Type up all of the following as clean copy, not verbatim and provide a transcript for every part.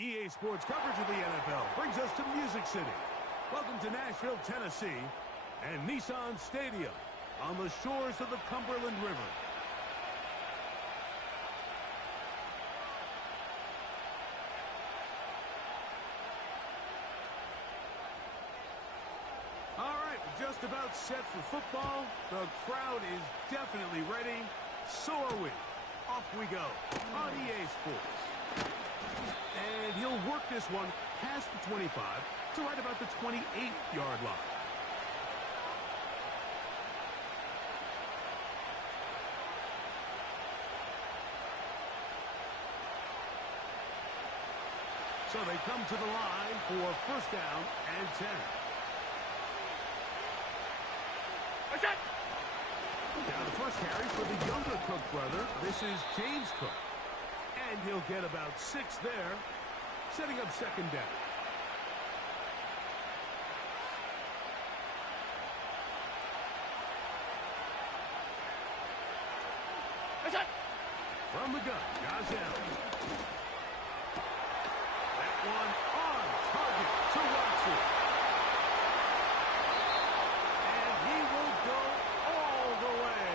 EA Sports coverage of the NFL brings us to Music City. Welcome to Nashville, Tennessee, and Nissan Stadium on the shores of the Cumberland River. All right, we're just about set for football. The crowd is definitely ready. So are we. Off we go on EA Sports. And he'll work this one past the 25 to right about the 28-yard line. So they come to the line for first down and 10. Now the first carry for the younger Cook brother. This is James Cook. And he'll get about 6 there, setting up second down. From the gun, Josh Allen. That one on target to Watson. And he will go all the way.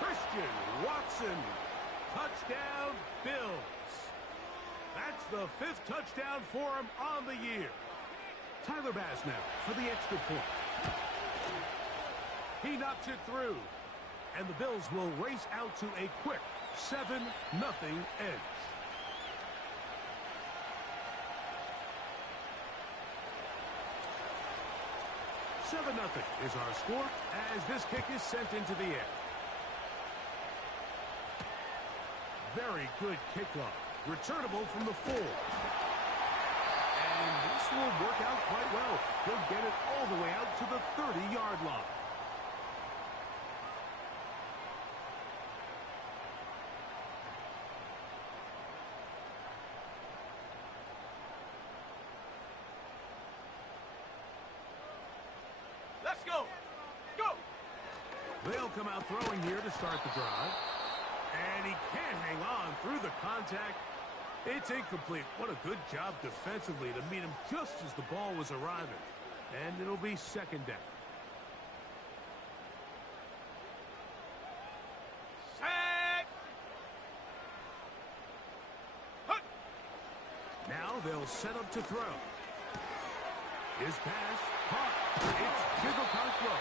Christian Watson. Touchdown, Bills. That's the 5th touchdown for him on the year. Tyler Bass now for the extra point. He knocks it through. And the Bills will race out to a quick 7-0 edge. Is our score as this kick is sent into the air. Very good kickoff. Returnable from the 4. And this will work out quite well. He'll get it all the way out to the 30-yard line. Let's go. Go. They'll come out throwing here to start the drive. And he can't hang on through the contact. It's incomplete. What a good job defensively to meet him just as the ball was arriving. And it'll be second down. Set. Hut. Now they'll set up to throw. His pass, caught. It's Jiggle throw.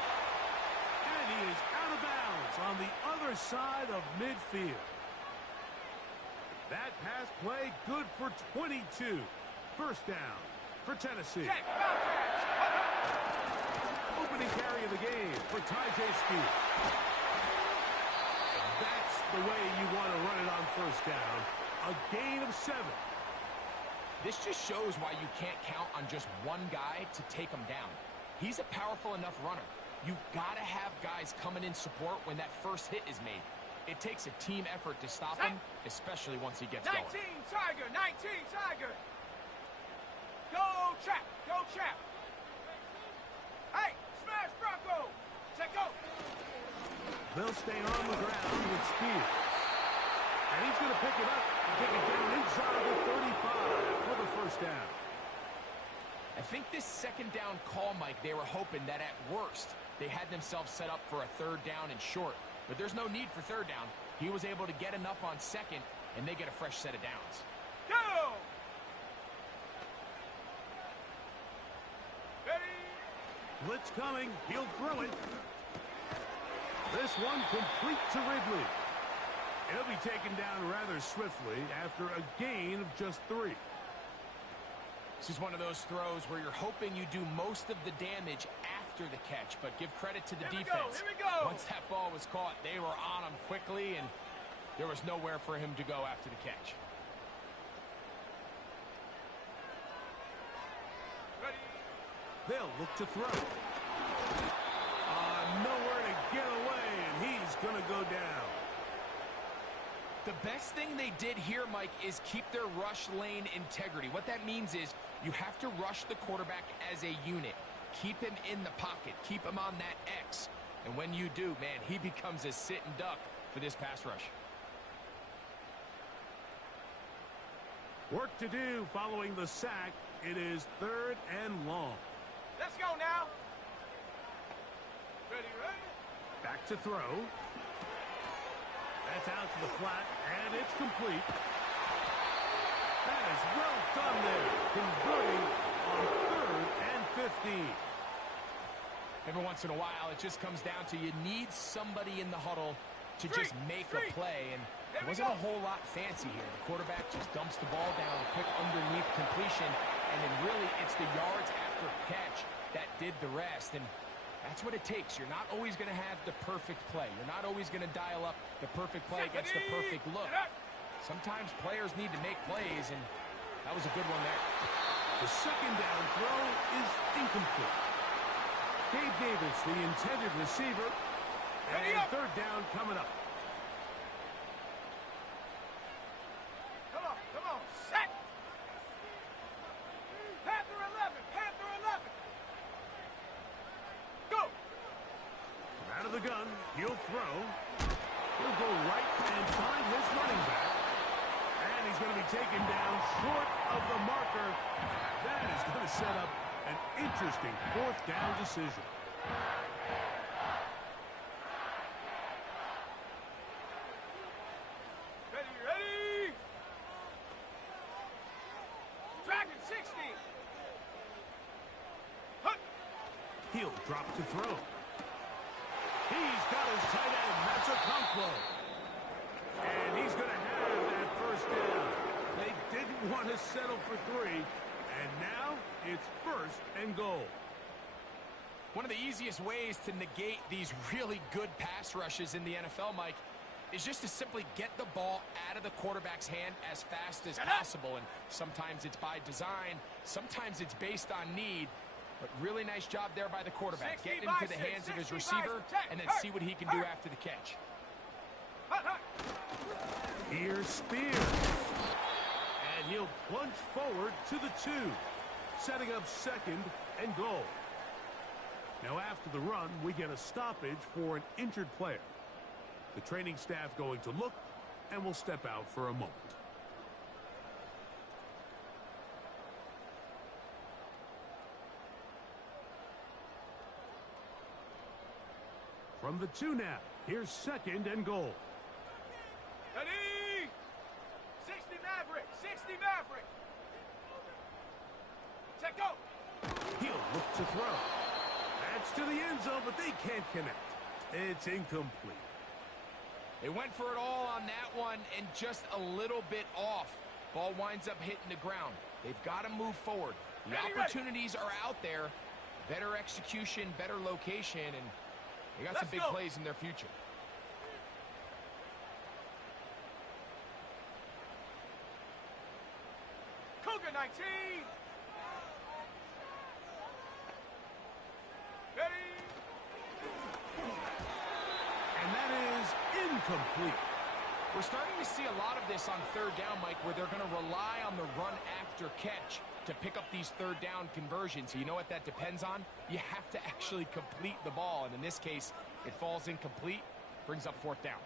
And he is out of bounds on the other side of midfield. That pass play good for 22. First down for Tennessee. Check. Opening carry of the game for Ty J. Spears. That's the way you want to run it on first down. A gain of 7. This just shows why you can't count on just one guy to take him down. He's a powerful enough runner. You gotta have guys coming in support when that first hit is made. It takes a team effort to stop him, especially once he gets 19 going. Tiger. 19 Tiger. Go trap. Go trap. Hey, smash Bronco. Check go. They'll stay on the ground with Spears. And he's going to pick it up and take it down inside the 35 for the first down. I think this second down call, Mike, they were hoping that at worst they had themselves set up for a third down and short. But there's no need for third down. He was able to get enough on second, and they get a fresh set of downs. Go. Ready. Blitz coming. He'll throw it. This one complete to Ridley. He'll be taken down rather swiftly after a gain of just 3. This is one of those throws where you're hoping you do most of the damage after the catch, but give credit to the defense. Here we go. Once that ball was caught, they were on him quickly, and there was nowhere for him to go after the catch. Ready. They'll look to throw. Nowhere to get away, and he's going to go down. The best thing they did here, Mike, is keep their rush lane integrity. What that means is you have to rush the quarterback as a unit. Keep him in the pocket. Keep him on that X. And when you do, man, he becomes a sitting duck for this pass rush. Work to do following the sack. It is 3rd and long. Let's go now. Ready, ready? Back to throw. That's out to the flat, and it's complete. That is well done there, converting on 3rd and 15. Every once in a while, it just comes down to you need somebody in the huddle to just make a play, and it wasn't a whole lot fancy here. The quarterback just dumps the ball down, a quick underneath completion, and then really it's the yards after catch that did the rest, and that's what it takes. You're not always going to have the perfect play. You're not always going to dial up the perfect play against the perfect look. Sometimes players need to make plays, and that was a good one there. The 2nd down throw is incomplete. Gabe Davis, the intended receiver, and 3rd down coming up. Come on, set. Panther 11, Panther 11. Go. Out of the gun, he'll throw. He'll go right and find his running back. And he's going to be taken down short of the marker. That is going to set up an interesting 4th down decision. Ready, ready. Dragon 60. Hut. He'll drop to throw. He's got his tight end. That's a Conquo. And he's going to have that 1st down. They didn't want to settle for 3. And now it's 1st and goal. One of the easiest ways to negate these really good pass rushes in the NFL, Mike, is just to simply get the ball out of the quarterback's hand as fast as possible. And sometimes it's by design, sometimes it's based on need. But really nice job there by the quarterback. Get into the hands of his receiver and then see what he can do after the catch. Here's Spears. And he'll plunge forward to the 2, setting up 2nd and goal. Now after the run, we get a stoppage for an injured player. The training staff going to look, and will step out for a moment. From the 2 now, here's 2nd and goal. Ready. 60 Maverick, 60 Maverick. Set go. He'll look to throw. That's to the end zone, but they can't connect. It's incomplete. They went for it all on that one and just a little bit off. Ball winds up hitting the ground. They've got to move forward. The opportunities are out there. Better execution, better location, and they got some big plays in their future. Cougar 19. Ready. And that is incomplete. We're starting to see a lot of this on 3rd down, Mike, where they're going to rely on the run after catch to pick up these 3rd down conversions. You know what that depends on? You have to actually complete the ball, and in this case, it falls incomplete, brings up 4th down.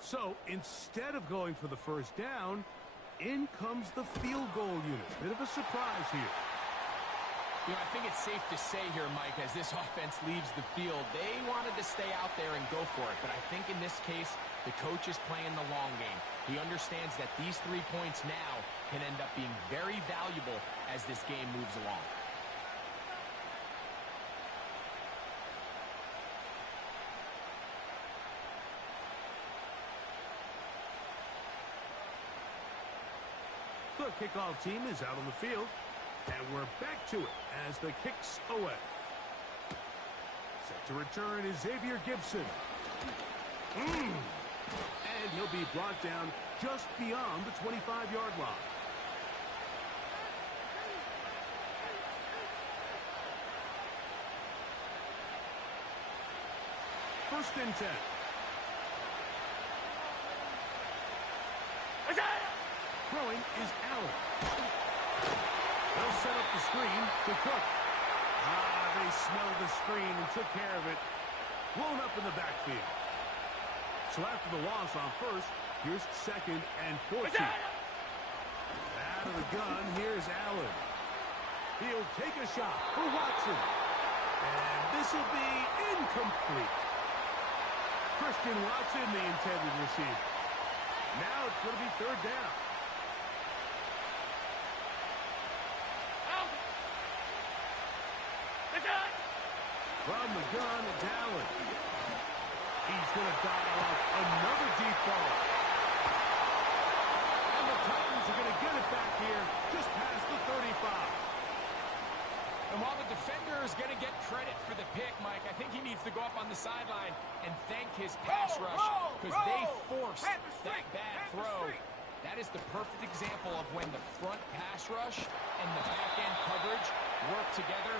So instead of going for the 1st down, in comes the field goal unit. Bit of a surprise here. You know, I think it's safe to say here, Mike, as this offense leaves the field, they wanted to stay out there and go for it. But I think in this case, the coach is playing the long game. He understands that these 3 points now can end up being very valuable as this game moves along. The kickoff team is out on the field. And we're back to it as the kick's away. Set to return is Xavier Gibson. And he'll be brought down just beyond the 25-yard line. First and 10. Throwing is Allen. They'll set up the screen to Cook. They smelled the screen and took care of it. Blown up in the backfield. So after the loss on 1st, here's 2nd and 14. Out of the gun, here's Allen. He'll take a shot for Watson. And this will be incomplete. Christian Watson, the intended receiver. Now it's going to be third down. From the gun, it's Allen. He's going to dial up another deep ball. And the Titans are going to get it back here just past the 35. And while the defender is going to get credit for the pick, Mike, I think he needs to go up on the sideline and thank his pass rush because they forced that bad throw. That is the perfect example of when the front pass rush and the back end coverage work together.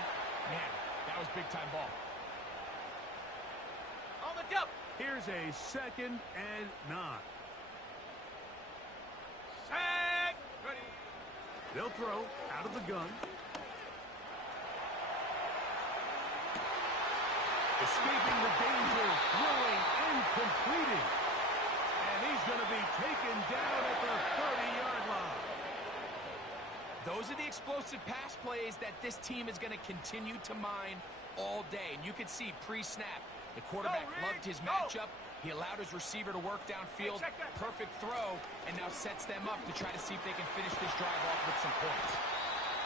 Man, that was big-time ball. On the double. Here's a 2nd and 9. Set. Ready. They'll throw out of the gun. Escaping the danger, throwing and completing. And he's going to be taken down at the 30-yard line. Those are the explosive pass plays that this team is going to continue to mine all day. And you could see pre-snap, the quarterback loved his matchup. He allowed his receiver to work downfield. Perfect throw, and now sets them up to try to see if they can finish this drive off with some points.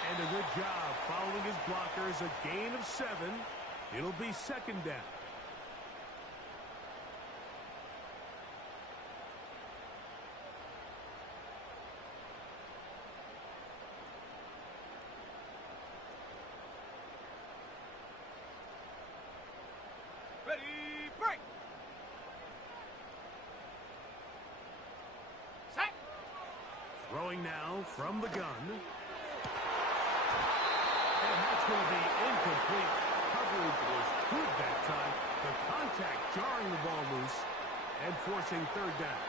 And a good job following his blockers, a gain of 7. It'll be 2nd down. Ready, break. Set. Throwing now from the gun. And that's going to be incomplete. Coverage was good that time. The contact jarring the ball loose and forcing 3rd down.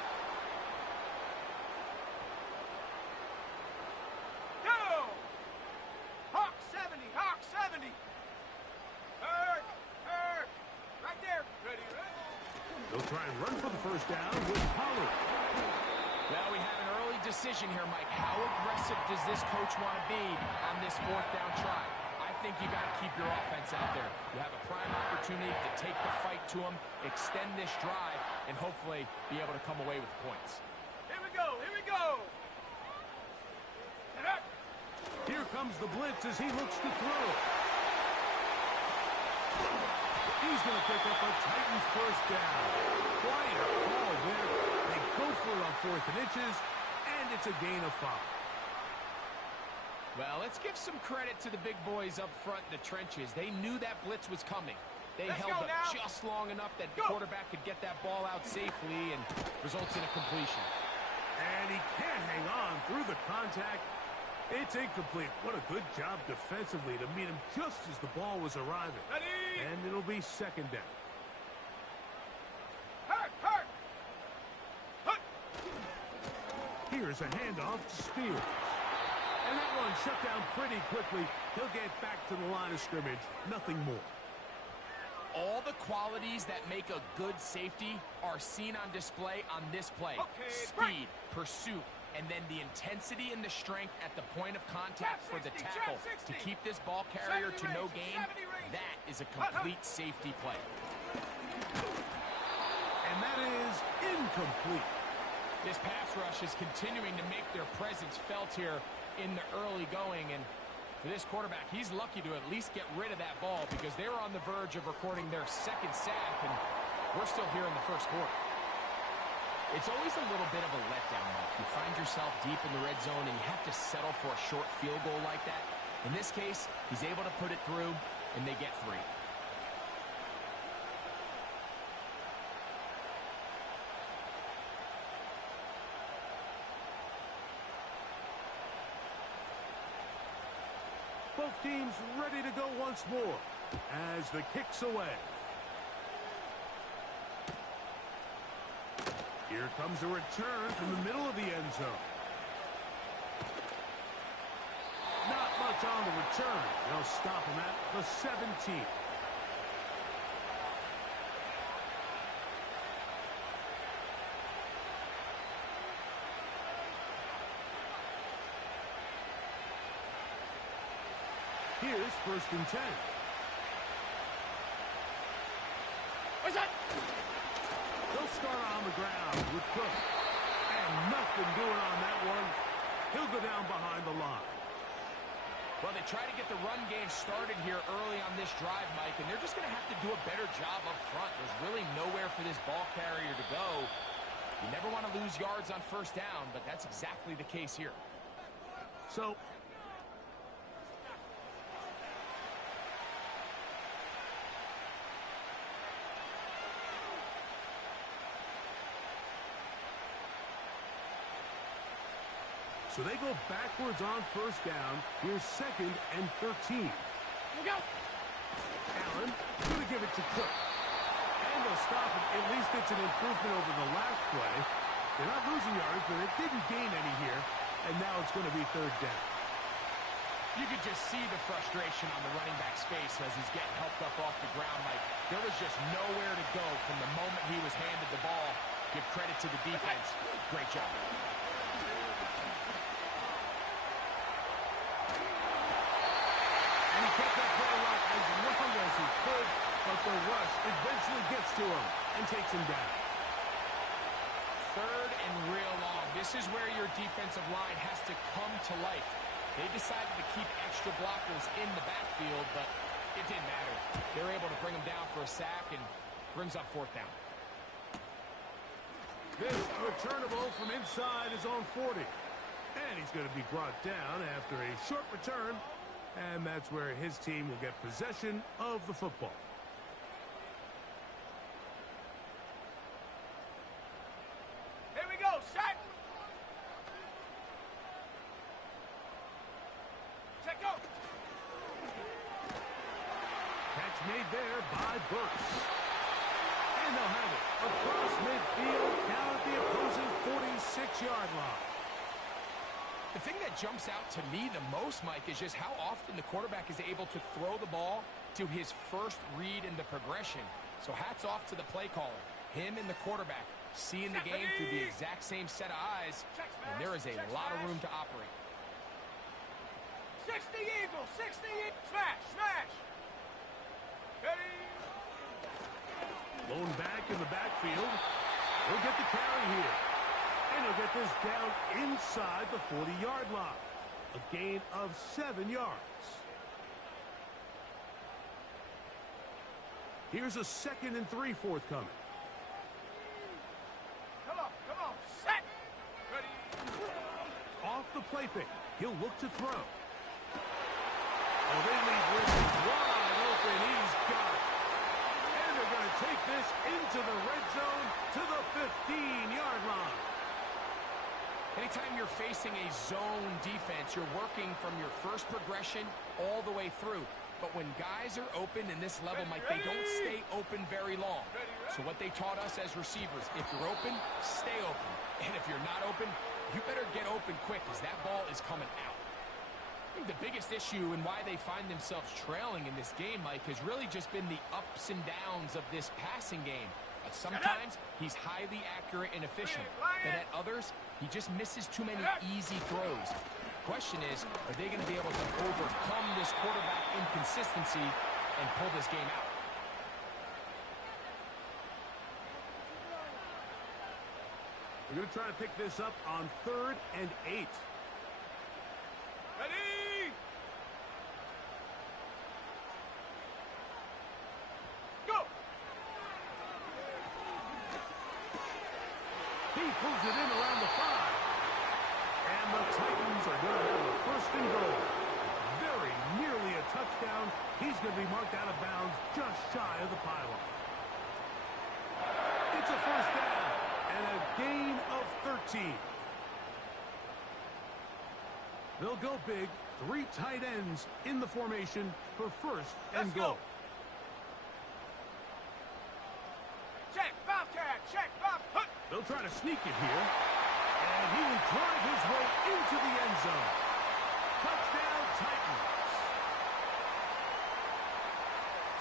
Go. Hawk 70. Hawk 70. Hurt. Hurt. Right there. Ready, ready. They'll try and run for the 1st down with Pollard. Well, we have an early decision here, Mike. How aggressive does this coach want to be on this 4th down try? I think you got to keep your offense out there. You have a prime opportunity to take the fight to them, extend this drive, and hopefully be able to come away with points. Here we go. Here we go. Get up. Here comes the blitz as he looks to throw. He's going to pick up a Titans 1st down. Quite a call there. They go for it on 4th and inches, and it's a gain of 5. Well, let's give some credit to the big boys up front in the trenches. They knew that blitz was coming. They held up just long enough that the quarterback could get that ball out safely and results in a completion. And he can't hang on through the contact. It's incomplete. What a good job defensively to meet him just as the ball was arriving. Ready. And it'll be 2nd down. Hurt. Hurt. Hut. Here's a handoff to Spears. And that one shut down pretty quickly. He'll get back to the line of scrimmage. Nothing more. All the qualities that make a good safety are seen on display on this play. Speed, pursuit, and then the intensity and the strength at the point of contact for the tackle to keep this ball carrier to no gain. That is a complete safety play. And that is incomplete. This pass rush is continuing to make their presence felt here in the early going, and for this quarterback, he's lucky to at least get rid of that ball because they were on the verge of recording their 2nd sack, and we're still here in the 1st quarter. It's always a little bit of a letdown, Mike. You find yourself deep in the red zone, and you have to settle for a short field goal like that. In this case, he's able to put it through, and they get 3. Both teams ready to go once more as the kick's away. Here comes a return from the middle of the end zone. Not much on the return. They'll stop him at the 17. Here's 1st and 10. What's that? They'll start on the ground with Cook. And nothing doing on that one. He'll go down behind the line. Well, they try to get the run game started here early on this drive, Mike, and they're just going to have to do a better job up front. There's really nowhere for this ball carrier to go. You never want to lose yards on 1st down, but that's exactly the case here. So they go backwards on 1st down. Here's 2nd and 13. Look out! Allen going to give it to Cook. And they'll stop it. At least it's an improvement over the last play. They're not losing yards, but it didn't gain any here. And now it's going to be 3rd down. You could just see the frustration on the running back's face as he's getting helped up off the ground. Like, there was just nowhere to go from the moment he was handed the ball. Give credit to the defense. Great job. And he kept that ball out as long as he could, but the rush eventually gets to him and takes him down. 3rd and real long. This is where your defensive line has to come to life. They decided to keep extra blockers in the backfield, but it didn't matter. They were able to bring him down for a sack and brings up 4th down. This returnable from inside his own 40. And he's going to be brought down after a short return. And that's where his team will get possession of the football. Here we go, sack! Check go! Catch made there by Burks. And they'll have it across midfield down at the opposing 46-yard line. The thing that jumps out to me the most, Mike, is just how often the quarterback is able to throw the ball to his first read in the progression. So hats off to the play caller. Him and the quarterback seeing the game through the exact same set of eyes, and there is a lot of room to operate. 60 Eagles, 60 Eagles. Smash, smash. Ready? Lone back in the backfield. He'll get the carry here. And he'll get this down inside the 40-yard line. A gain of 7 yards. Here's a 2nd and 3 forthcoming. Come on, set. Ready? Off the play fake. He'll look to throw. Oh, they leave Ridley wide open. He's got it. And they're going to take this into the red zone to the 15-yard line. Anytime you're facing a zone defense, you're working from your first progression all the way through. But when guys are open in this level, Mike, they don't stay open very long. So what they taught us as receivers, if you're open, stay open. And if you're not open, you better get open quick because that ball is coming out. I think the biggest issue and why they find themselves trailing in this game, Mike, has really just been the ups and downs of this passing game. Sometimes he's highly accurate and efficient, but at others, he just misses too many easy throws. Question is, are they going to be able to overcome this quarterback inconsistency and pull this game out? We're going to try to pick this up on 3rd and 8. Ready? Go! He pulls it in around the 5. And the Titans are going to have a 1st and goal. Very nearly a touchdown. He's going to be marked out of bounds just shy of the pylon. It's a 1st down and a gain of 13. They'll go big. 3 tight ends in the formation for 1st and goal. Check, Bobcat, check, Bob. Hook. They'll try to sneak it here. And he will drive his way into the end zone. Touchdown, Titans.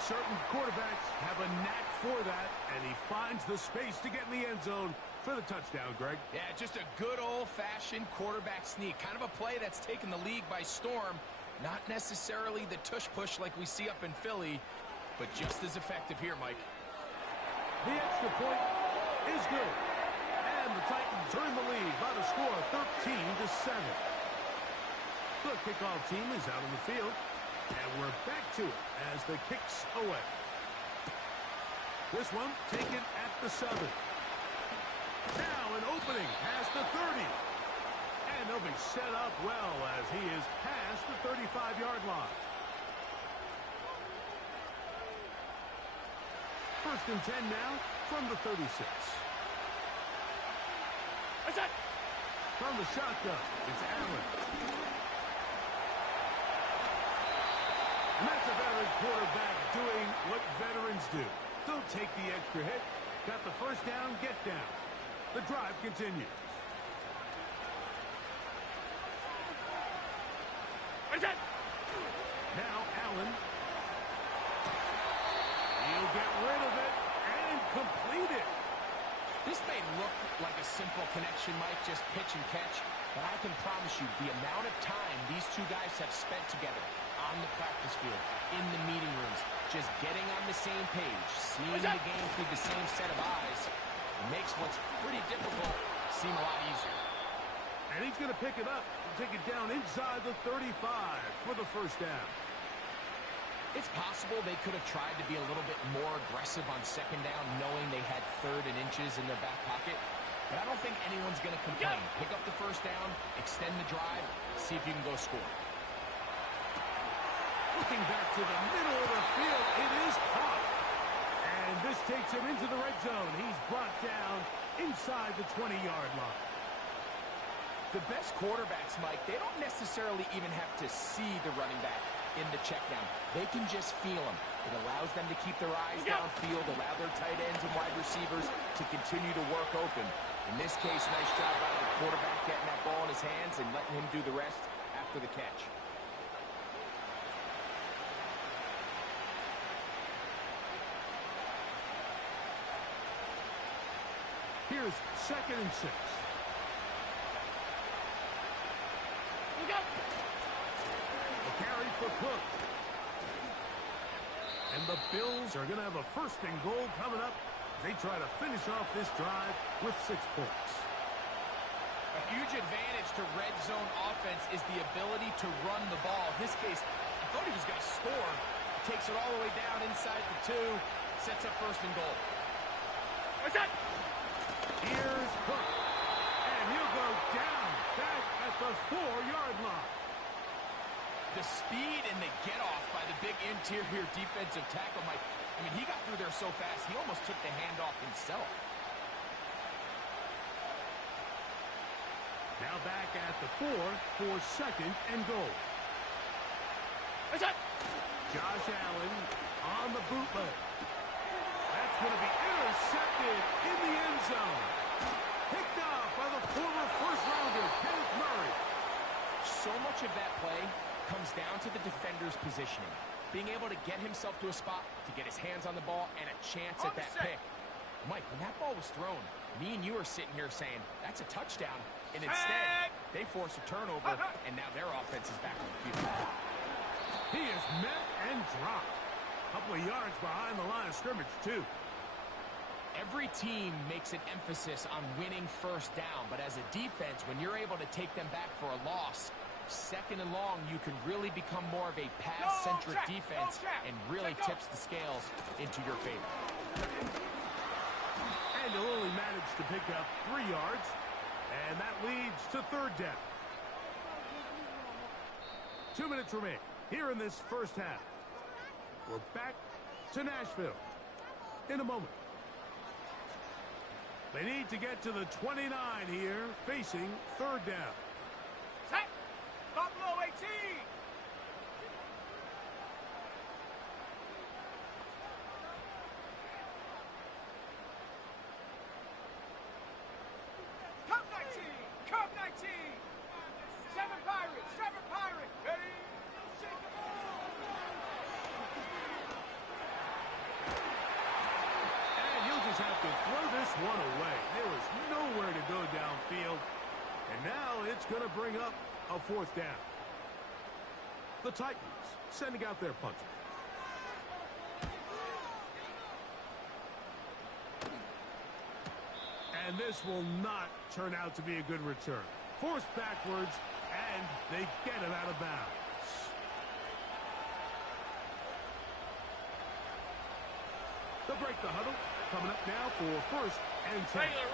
Certain quarterbacks have a knack for that, and he finds the space to get in the end zone for the touchdown, Greg. Yeah, just a good old-fashioned quarterback sneak. Kind of a play that's taken the league by storm. Not necessarily the tush-push like we see up in Philly, but just as effective here, Mike. The extra point is good. And the Titans are in the lead by the score of 13-7. The kickoff team is out on the field. And we're back to it as the kick's away. This one taken at the 7. Now an opening past the 30. And they'll be set up well as he is past the 35-yard line. First and 10 now from the 36. From the shotgun, it's Allen. And that's a veteran quarterback doing what veterans do. Don't take the extra hit. Got the first down, get down. The drive continues. Now Allen. He'll get rid of it and complete it. This may look like a simple connection, Mike, just pitch and catch, but I can promise you the amount of time these two guys have spent together on the practice field, in the meeting rooms, just getting on the same page, seeing the game through the same set of eyes, it makes what's pretty difficult seem a lot easier. And he's going to pick it up and take it down inside the 35 for the first down. It's possible they could have tried to be a little bit more aggressive on second down, knowing they had 3rd and inches in their back pocket. But I don't think anyone's going to complain. Pick up the first down, extend the drive, see if you can go score. Looking back to the middle of the field, it is caught. And this takes him into the red zone. He's brought down inside the 20-yard line. The best quarterbacks, Mike, they don't necessarily even have to see the running back in the check down. They can just feel him. It allows them to keep their eyes downfield, allow their tight ends and wide receivers to continue to work open. In this case, nice job by the quarterback getting that ball in his hands and letting him do the rest after the catch. Here's 2nd and 6. Carry for Cook. And the Bills are going to have a 1st and goal coming up. They try to finish off this drive with 6 points. A huge advantage to red zone offense is the ability to run the ball. In this case, I thought he was going to score. Takes it all the way down inside the 2. Sets up 1st and goal. Here's Cook. And he'll go down back at the 4-yard line. The speed and the get-off by the big interior defensive tackle, Mike. I mean, he got through there so fast, he almost took the handoff himself. Now back at the 4 for 2nd and goal. Josh Allen on the bootleg. That's going to be intercepted in the end zone. Picked off by the former first-rounder, Kenneth Murray. So much of that play comes down to the defender's positioning. Being able to get himself to a spot, to get his hands on the ball, and a chance at that pick. Mike, when that ball was thrown, me and you are sitting here saying, that's a touchdown. And instead, they force a turnover, and now their offense is back on the field. He is met and dropped. A couple of yards behind the line of scrimmage, too. Every team makes an emphasis on winning first down, but as a defense, when you're able to take them back for a loss, 2nd and long, you can really become more of a pass-centric defense and really tips the scales into your favor. And he'll only manage to pick up 3 yards, and that leads to 3rd down. 2 minutes remain here in this first half. We're back to Nashville in a moment. They need to get to the 29 here, facing 3rd down. Set. Buffalo 18. Come 19. Come 19. 7 Pirates. 7 Pirates. Ready? Shake the ball. And he'll just have to throw this one away. There was nowhere to go downfield. And now it's going to bring up a 4th down. The Titans sending out their punter. And this will not turn out to be a good return. Forced backwards, and they get it out of bounds. They'll break the huddle. Coming up now for first and 10. Regular.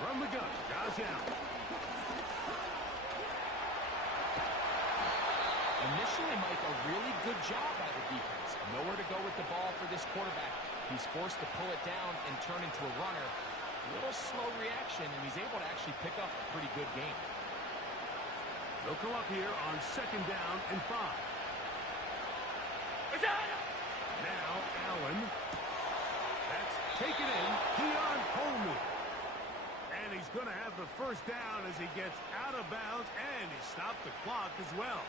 From the gun, Josh Allen. Initially, Mike, a really good job by the defense. Nowhere to go with the ball for this quarterback. He's forced to pull it down and turn into a runner. A little slow reaction, and he's able to actually pick up a pretty good game. They'll come up here on second down and 5. Now Allen. That's taken in. Keon Coleman. And he's going to have the first down as he gets out of bounds, and he stopped the clock as well.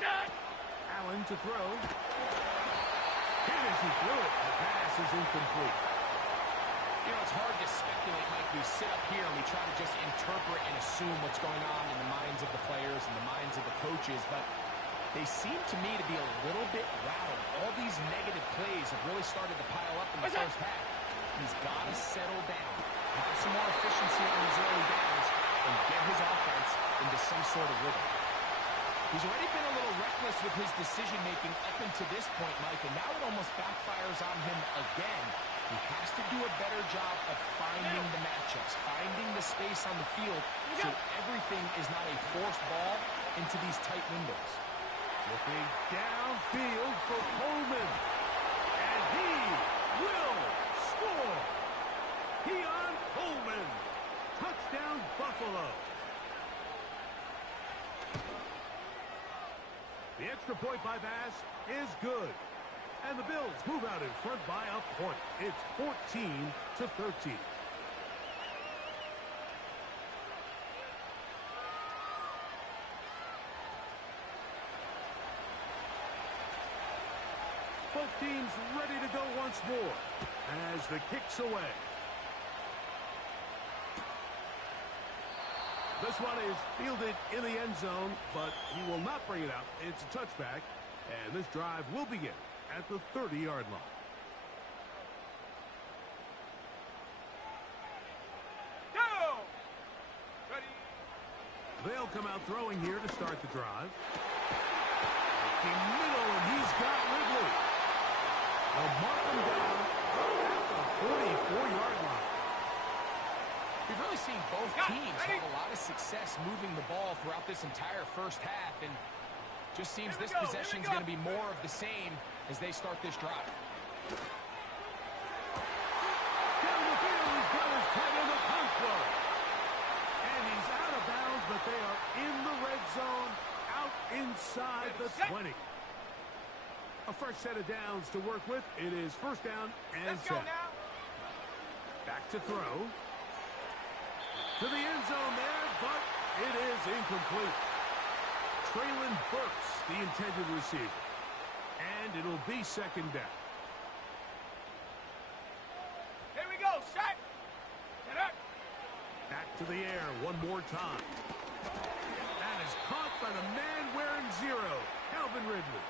Allen to throw. And as he threw it, the pass is incomplete. You know, it's hard to speculate, Mike. We sit up here and we try to just interpret and assume what's going on in the minds of the players and the minds of the coaches, but they seem to me to be a little bit rattled. All these negative plays have really started to pile up in the first half. He's got to settle down, have some more efficiency on these early downs, and get his offense into some sort of rhythm. He's already been a little reckless with his decision-making up until this point, Mike, and now it almost backfires on him again. He has to do a better job of finding the matchups, finding the space on the field, so everything is not a forced ball into these tight windows. Looking downfield for Coleman. And he will score. Keon Coleman. Touchdown, Buffalo. The extra point by Bass is good. And the Bills move out in front by a point. It's 14-13. Both teams ready to go once more as the kick's away. This one is fielded in the end zone, but he will not bring it out. It's a touchback, and this drive will begin at the 30-yard line. Go! Ready? They'll come out throwing here to start the drive. Looking middle, and he's got Ridley. They'll mark him down at the 44-yard line. We've really seen both teams have a lot of success moving the ball throughout this entire first half, and just seems this possession is going to be more of the same as they start this drive. Down the field, he's got his tight end Okonkwo. And he's out of bounds, but they are in the red zone, out inside the 20. A fresh set of downs to work with. It is first down and 10. Back to throw. To the end zone there, but it is incomplete. Traylon Burks, the intended receiver. And it'll be second down. Here we go, set. Get up. Back to the air one more time. That is caught by the man wearing 0, Calvin Ridley.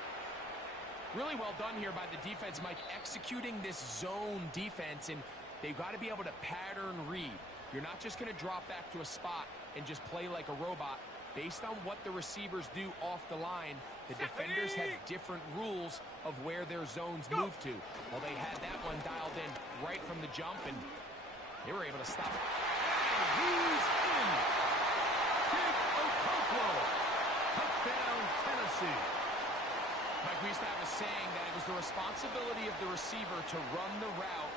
Really well done here by the defense, Mike, executing this zone defense, and they've got to be able to pattern read. You're not just going to drop back to a spot and just play like a robot. Based on what the receivers do off the line, the defenders have different rules of where their zones move to. Well, they had that one dialed in right from the jump, and they were able to stop it. And he's in. Kick Okonkwo. Touchdown, Tennessee. Mike, we used to have a saying that it was the responsibility of the receiver to run the route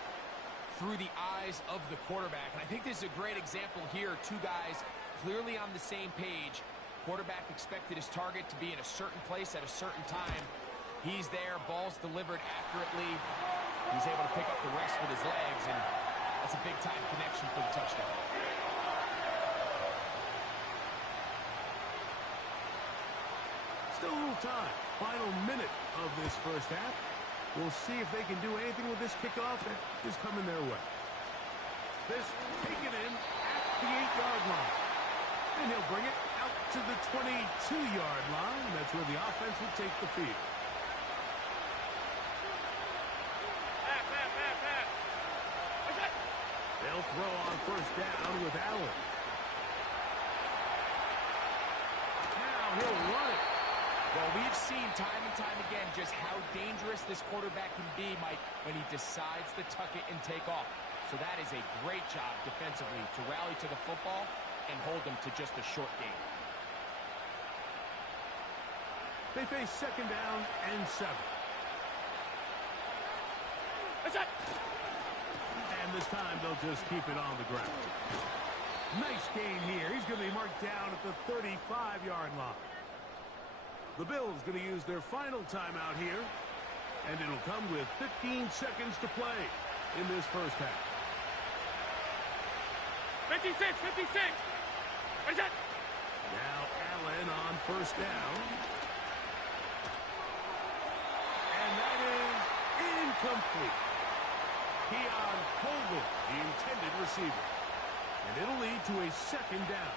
through the eyes of the quarterback. And I think this is a great example here. Two guys clearly on the same page. Quarterback expected his target to be in a certain place at a certain time. He's there, ball's delivered accurately. He's able to pick up the rest with his legs, and that's a big-time connection for the touchdown. Still a little time. Final minute of this first half. We'll see if they can do anything with this kickoff that is coming their way. This taken in at the 8-yard line. And he'll bring it out to the 22-yard line. That's where the offense will take the field. They'll throw on first down with Allen. Now he'll run it. Well, we've seen time and time again just how dangerous this quarterback can be, Mike, when he decides to tuck it and take off. So that is a great job defensively to rally to the football and hold them to just a short game. They face second down and 7. And this time they'll just keep it on the ground. Nice gain here. He's going to be marked down at the 35-yard line. The Bills going to use their final timeout here, and it'll come with 15 seconds to play in this first half. 56. Now Allen on first down. And that is incomplete. Keon Coleman, the intended receiver. And it'll lead to a second down.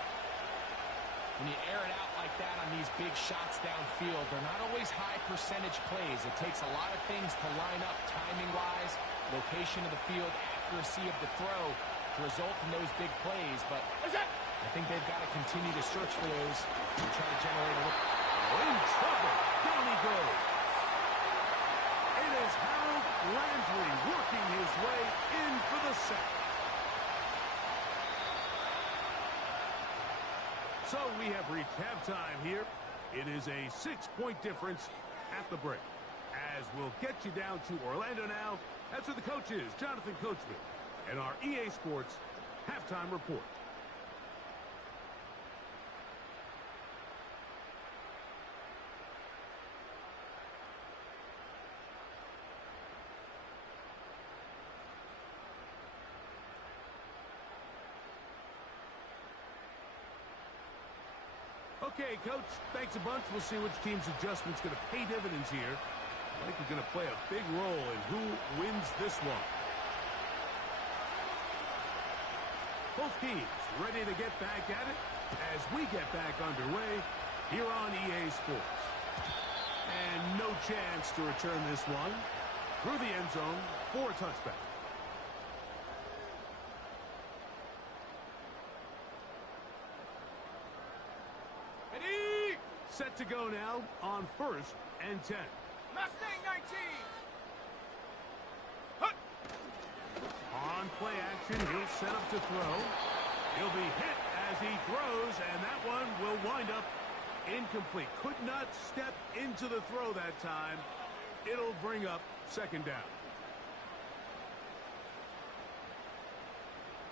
When you air it out like that on these big shots downfield, they're not always high percentage plays. It takes a lot of things to line up timing-wise, location of the field, accuracy of the throw to result in those big plays. But I think they've got to continue to search for those and try to generate a look. In trouble. Down he goes. It is Harold Landry working his way in for the sack. So we have reached halftime here. It is a 6-point difference at the break. As we'll get you down to Orlando now. That's where the coach is, Jonathan Coachman, and our EA Sports halftime report. Okay, Coach, thanks a bunch. We'll see which team's adjustment's going to pay dividends here. I think we're going to play a big role in who wins this one. Both teams ready to get back at it as we get back underway here on EA Sports. And no chance to return this one through the end zone for a touchback. Set to go now on 1st and 10. Mustang 19. On play action, he'll set up to throw. He'll be hit as he throws, and that one will wind up incomplete. Could not step into the throw that time. It'll bring up second down.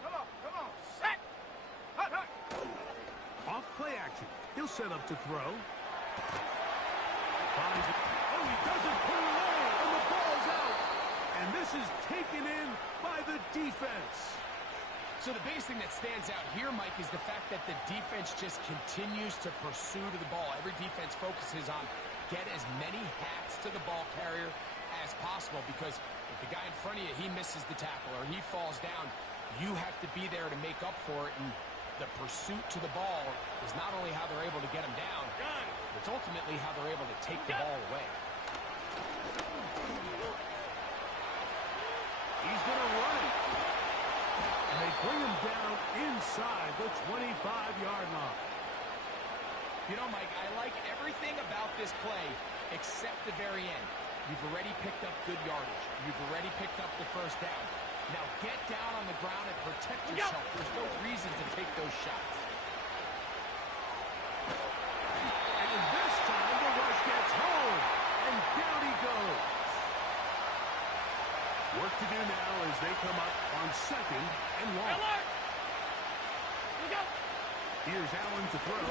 Come on, set. Off play action, he'll set up to throw. Finds it. Oh, he doesn't put it away, and the ball's out. And this is taken in by the defense. So the biggest thing that stands out here, Mike, is the fact that the defense just continues to pursue to the ball. Every defense focuses on get as many hats to the ball carrier as possible, because if the guy in front of you, he misses the tackle or he falls down, you have to be there to make up for it. And the pursuit to the ball is not only how they're able to get him down, it's ultimately how they're able to take the ball away. He's going to run it. And they bring him down inside the 25-yard line. You know, Mike, I like everything about this play except the very end. You've already picked up good yardage. You've already picked up the first down. Now get down on the ground and protect yourself. There's no reason to take those shots. And this time the rush gets home. And down he goes. Work to do now as they come up on second and long. Here's Allen to throw.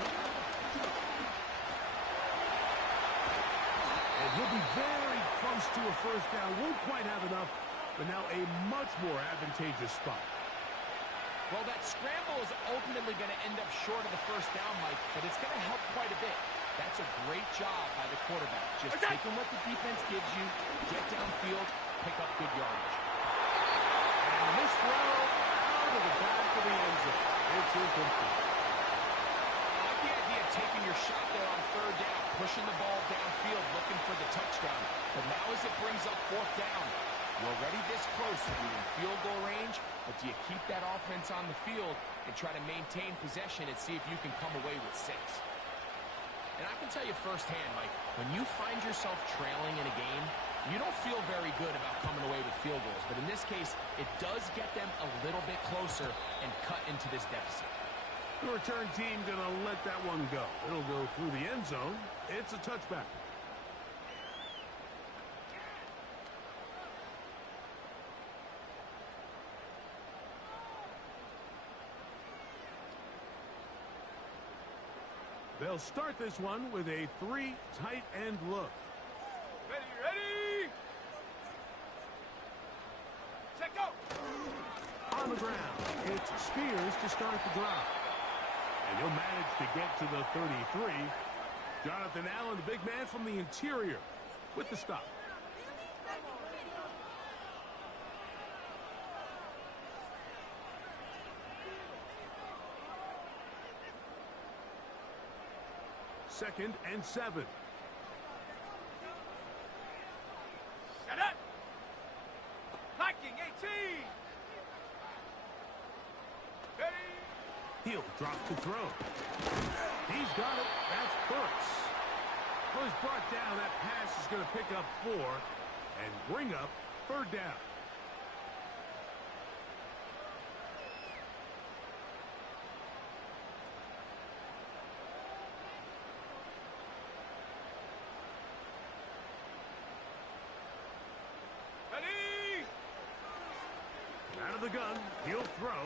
And he'll be very close to a first down. Won't quite have enough, but now a much more advantageous spot. Well, that scramble is ultimately going to end up short of the first down, Mike, but it's going to help quite a bit. That's a great job by the quarterback. Just taking what the defense gives you, get downfield, pick up good yardage. And this throw out of the back of the end zone. It's shot there on third down, pushing the ball downfield, looking for the touchdown. But now as it brings up fourth down, you're already this close to being in field goal range, but do you keep that offense on the field and try to maintain possession and see if you can come away with 6? And I can tell you firsthand, Mike, when you find yourself trailing in a game, you don't feel very good about coming away with field goals. But in this case, it does get them a little bit closer and cut into this deficit. The return team going to let that one go. It'll go through the end zone. It's a touchback. They'll start this one with a 3 tight end look. Ready, ready! Set, go! On the ground, it's Spears to start the drive. And he'll manage to get to the 33. Jonathan Allen, the big man from the interior, with the stop. Second and 7. Set it! Viking 18! Ready! He'll drop to throw. He's got it. That's Burks. Well, he's brought down. That pass is going to pick up 4 and bring up third down. Ready! Out of the gun, he'll throw.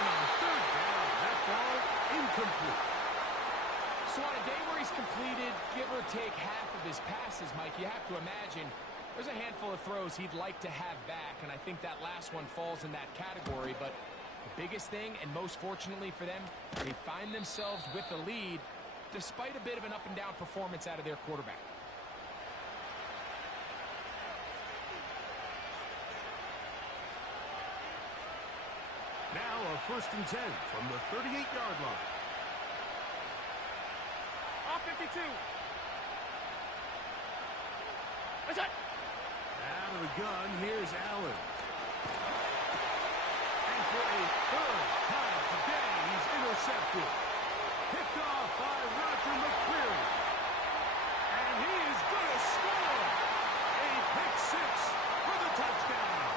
And on third down, that ball incomplete. So on a day where he's completed, give or take half of his passes, Mike, you have to imagine there's a handful of throws he'd like to have back, and I think that last one falls in that category. But the biggest thing, and most fortunately for them, they find themselves with a lead despite a bit of an up-and-down performance out of their quarterback. Now a 1st and 10 from the 38-yard line. Off 52. That's it. Out of the gun, here's Allen. And for a third time today, he's intercepted. Picked off by Roger McCreary. And he is going to score. A pick 6 for the touchdown.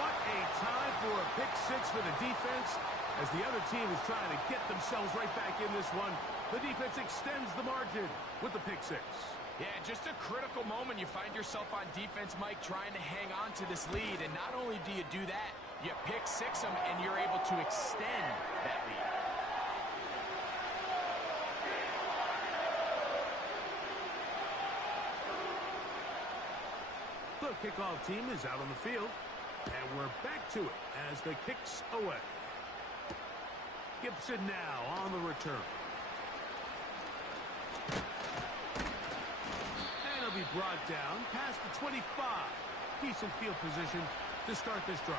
What a time for a pick 6 for the defense. As the other team is trying to get themselves right back in this one, the defense extends the margin with the pick 6. Yeah, just a critical moment. You find yourself on defense, Mike, trying to hang on to this lead. And not only do you do that, you pick 6 them, and you're able to extend that lead. The kickoff team is out on the field. And we're back to it as the kick's away. Gibson now on the return. And he'll be brought down past the 25. Decent field position to start this drive.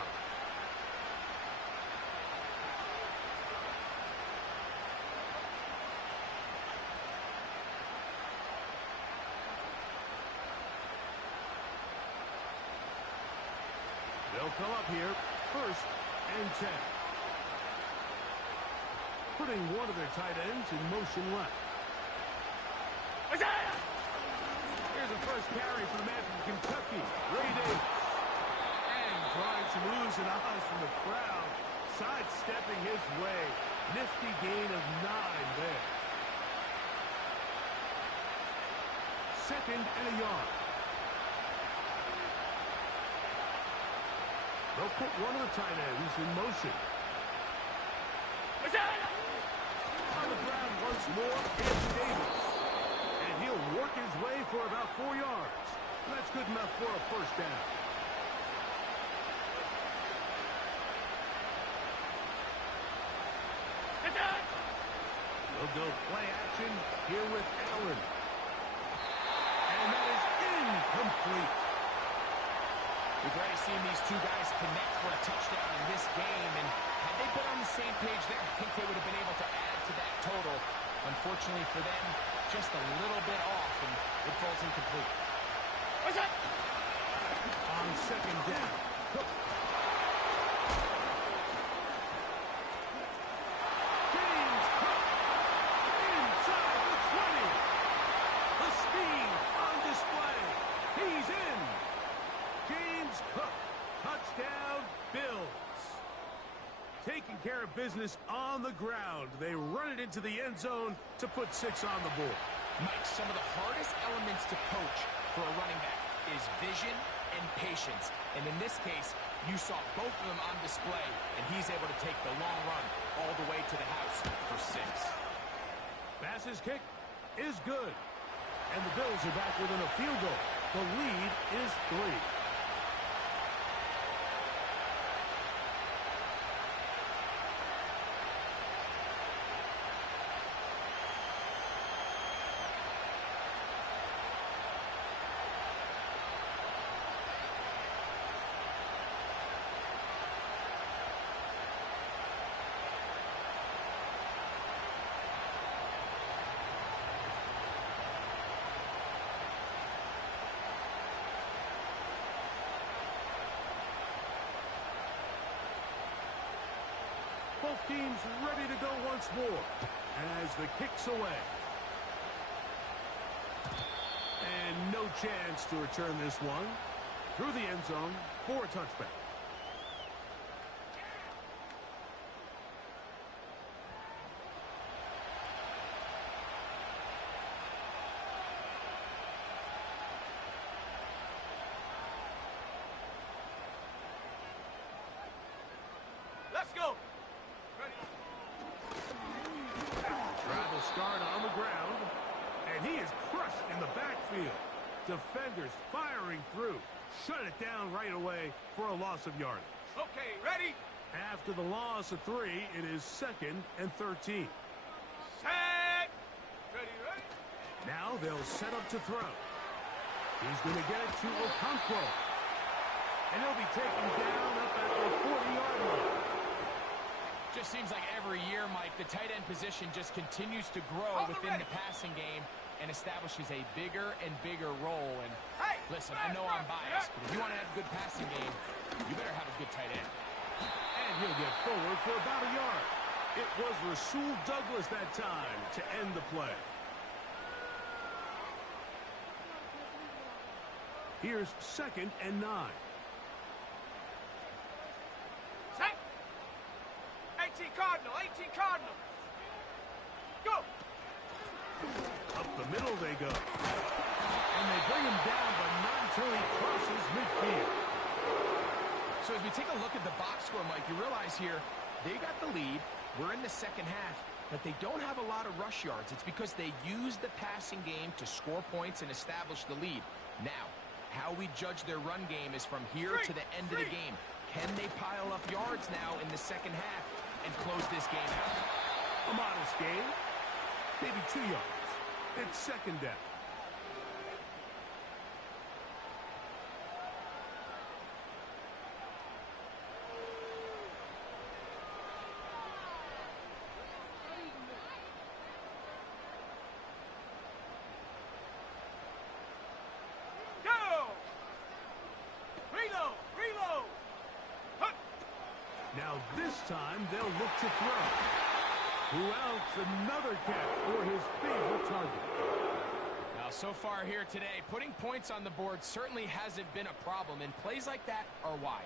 They'll come up here, 1st and 10. Putting one of their tight ends in motion left. Here's a first carry for the man from Kentucky, Ray Davis. And trying some oohs and ahs from the crowd, sidestepping his way. Nifty gain of 9 there. 2nd and a yard. They'll put one of the tight ends in motion. On the ground once more, it's Davis. And he'll work his way for about 4 yards. That's good enough for a first down. They'll go play action here with Allen. And that is incomplete. We've already seen these two guys connect for a touchdown in this game, and had they been on the same page there, I think they would have been able to add to that total. Unfortunately for them, just a little bit off, and it falls incomplete. What's that? On second down, Cook. James Cook inside the 20. The speed on display. He's in. James Cook, touchdown Bills. Taking care of business on the ground. They run it into the end zone to put 6 on the board. Mike, some of the hardest elements to coach for a running back is vision and patience. And in this case, you saw both of them on display, and he's able to take the long run all the way to the house for 6. Bass's kick is good. And the Bills are back within a field goal. The lead is 3. Both teams ready to go once more as the kick's away. And no chance to return this one through the end zone for a touchback. Let's go. Travel start on the ground, and he is crushed in the backfield. Defenders firing through. Shut it down right away for a loss of yardage. Okay, ready? After the loss of 3, it is 2nd and 13. Set. Ready, ready? Now they'll set up to throw. He's going to get it to Okonkwo. And he'll be taken down up at the 40-yard line. Just seems like every year, Mike, the tight end position just continues to grow within the passing game and establishes a bigger and bigger role. And listen, I know I'm biased, but if you want to have a good passing game, you better have a good tight end. And he'll get forward for about a yard. It was Rasul Douglas that time to end the play. Here's 2nd and 9. Set. 18 Cardinal, 18 Cardinal. Go. Up the middle they go. And they bring him down, but not until he crosses midfield. So as we take a look at the box score, Mike, you realize here, they got the lead. We're in the second half, but they don't have a lot of rush yards. It's because they use the passing game to score points and establish the lead. Now, how we judge their run game is from here to the end of the game. Can they pile up yards now in the second half and close this game out? A modest game. Maybe 2 yards. It's 2nd down. Go. Reload, reload. Hunt. Now this time they'll look to throw. Who else? Another catch for his favorite target. Now, so far here today, putting points on the board certainly hasn't been a problem, and plays like that are why.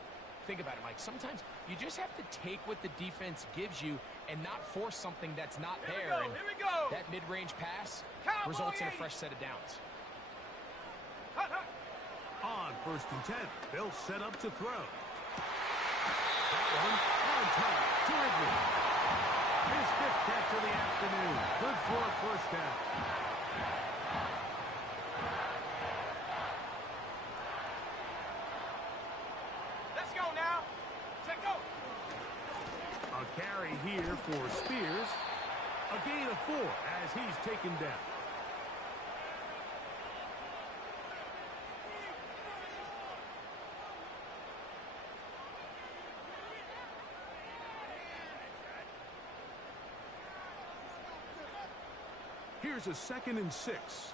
Think about it, Mike. Sometimes you just have to take what the defense gives you and not force something that's not there. Here we go. That mid-range pass Cowboy results in a 8. fresh set of downs. Hunt, hunt. On 1st and 10, they'll set up to throw. That one on time to Ridley. His 5th catch of the afternoon. Good for a 1st down. Let's go now. Let go. A carry here for Spears. A gain of 4 as he's taken down. Here's a 2nd and 6.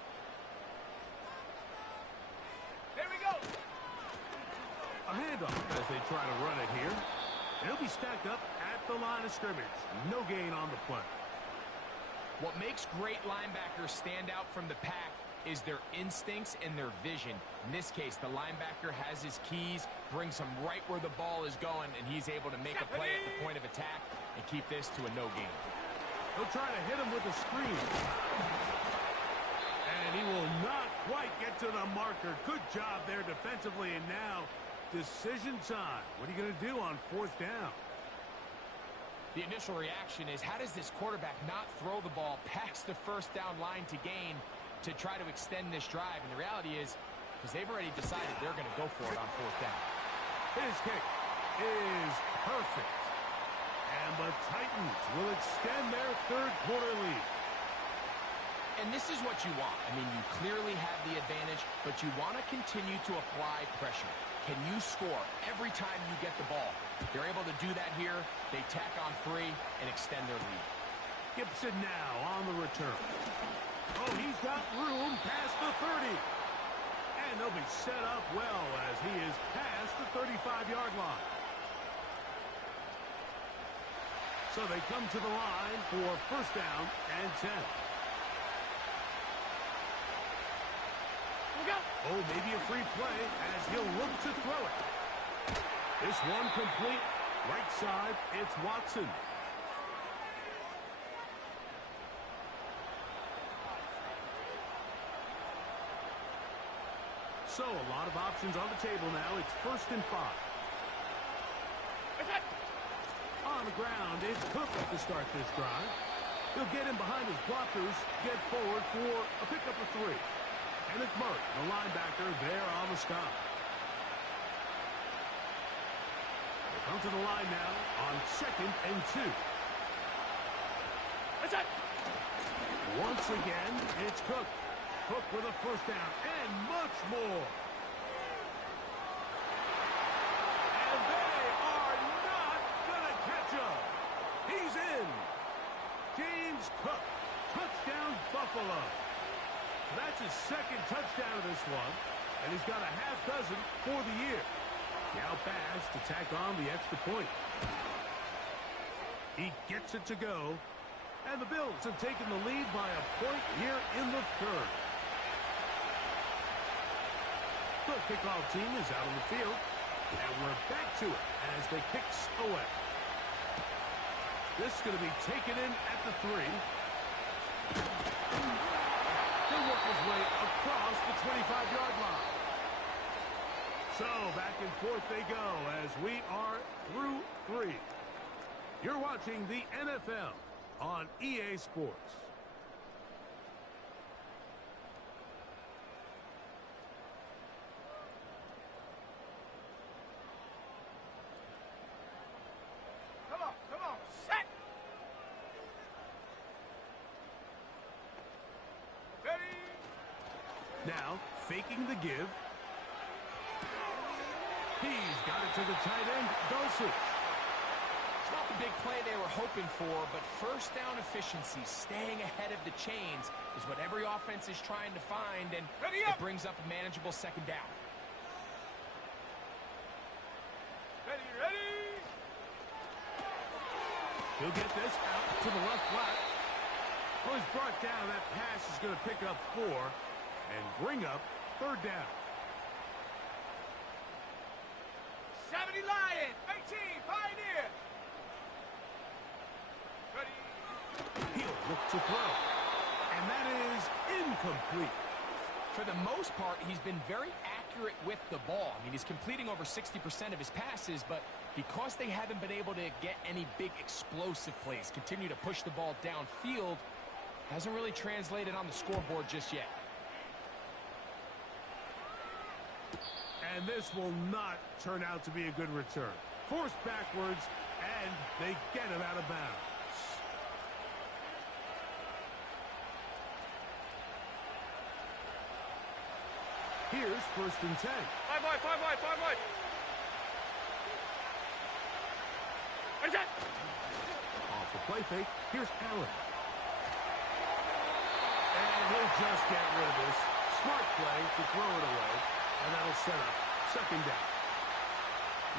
Here we go. A handoff as they try to run it here. They'll be stacked up at the line of scrimmage. No gain on the play. What makes great linebackers stand out from the pack is their instincts and their vision. In this case, the linebacker has his keys, brings him right where the ball is going, and he's able to make a play at the point of attack and keep this to a no gain. They'll try to hit him with a screen. And he will not quite get to the marker. Good job there defensively, and now decision time. What are you going to do on 4th down? The initial reaction is, how does this quarterback not throw the ball past the 1st down line to gain to try to extend this drive? And the reality is, because they've already decided they're going to go for it on 4th down. His kick is perfect. And the Titans will extend their 3rd quarter lead. And this is what you want. I mean, you clearly have the advantage, but you want to continue to apply pressure. Can you score every time you get the ball? They're able to do that here. They tack on 3 and extend their lead. Gibson now on the return. Oh, he's got room past the 30. And they'll be set up well as he is past the 35-yard line. So they come to the line for 1st down and 10. Oh, maybe a free play as he'll look to throw it. This one complete. Right side, it's Watson. So a lot of options on the table now. It's 1st and 5. On the ground, it's Cook to start this drive. He'll get in behind his blockers, get forward for a pickup of 3. And it's Murray, the linebacker, there on the stop. They come to the line now on 2nd and 2. Once again, it's Cook. Cook with a 1st down and much more. And they are not going to catch him. He's in. James Cook, touchdown Buffalo. That's his 2nd touchdown of this one, and he's got a half dozen for the year. Now Bass to tack on the extra point. He gets it to go, and the Bills have taken the lead by a point here in the 3rd. The kickoff team is out on the field, and we're back to it as they kicks away. This is going to be taken in at the 3. He'll work his way across the 25-yard line. So back and forth they go as we are through 3. You're watching the NFL on EA Sports. Come on, set. Ready. Now, faking the give. He's got it to the tight end, Dulcich. It's not the big play they were hoping for, but 1st down efficiency, staying ahead of the chains, is what every offense is trying to find, and it brings up a manageable 2nd down. Ready. He'll get this out to the left flat. Well, he's brought down. That pass is going to pick up 4 and bring up 3rd down. 70 Lion, 18 Pioneer. Ready. He'll look to throw. And that is incomplete. For the most part, he's been very accurate with the ball. I mean, he's completing over 60% of his passes, but because they haven't been able to get any big explosive plays, continue to push the ball downfield, hasn't really translated on the scoreboard just yet. And this will not turn out to be a good return. Forced backwards, and they get him out of bounds. Here's 1st and 10. 5 wide. Off the play fake, here's Allen. And he'll just get rid of this. Smart play to throw it away. And that'll set up second down.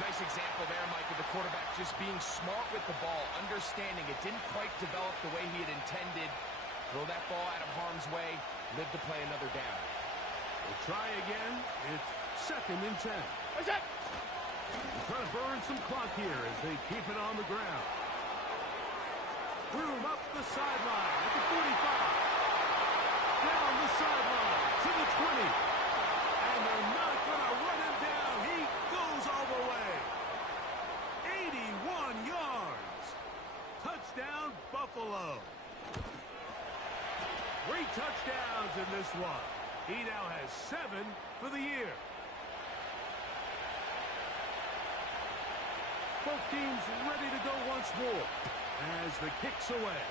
Nice example there, Mike, of the quarterback just being smart with the ball, understanding it didn't quite develop the way he had intended. Throw that ball out of harm's way, live to play another down. We'll try again. It's second and 10. What's that? Trying to burn some clock here as they keep it on the ground. Room up the sideline at the 45. Down the sideline to the 20. And they're not going to run him down. He goes all the way. 81 yards. Touchdown, Buffalo. 3 touchdowns in this one. He now has 7 for the year. Both teams ready to go once more as the kick's away.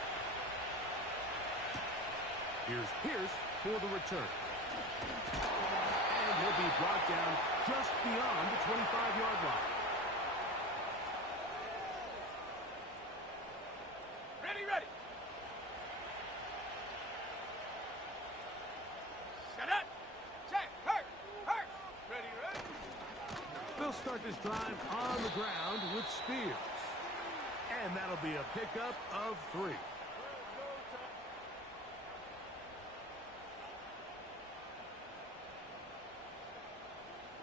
Here's Pierce for the return. And he'll be brought down just beyond the 25-yard line. Ready, ready. Set up. Set. Hurt. Hurt. Ready, ready. They'll start this drive on the ground with Spears. And that'll be a pickup of 3.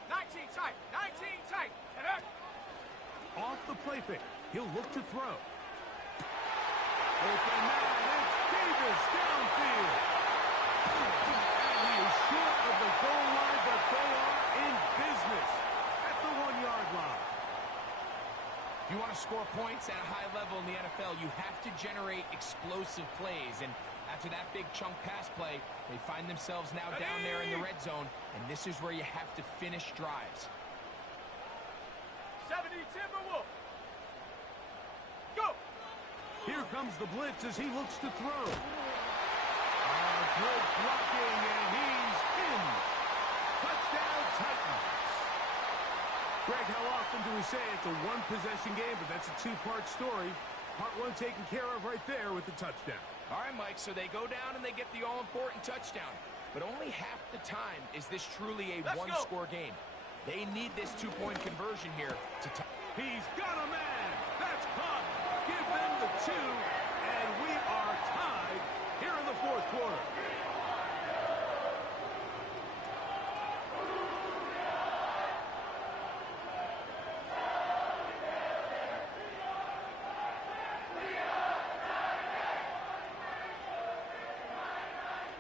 19 tight. 19 tight. Set up. Off the play fake. He'll look to throw. Open man. It's Davis downfield. And he is short of the goal line, but they are in business at the 1-yard line. If you want to score points at a high level in the NFL, you have to generate explosive plays. And after that big chunk pass play, they find themselves now down there in the red zone, and this is where you have to finish drives. 70 Timberwolves. Go. Here comes the blitz as he looks to throw. Good blocking, and he's in. Touchdown, Titans. Greg, how often do we say it's a one-possession game, but that's a 2-part story? Part 1 taken care of right there with the touchdown. All right, Mike, so they go down and they get the all-important touchdown. But only half the time is this truly a one-score game. They need this 2-point conversion here to tie. He's got a man. That's caught. Give them the 2, and we are tied here in the 4th quarter.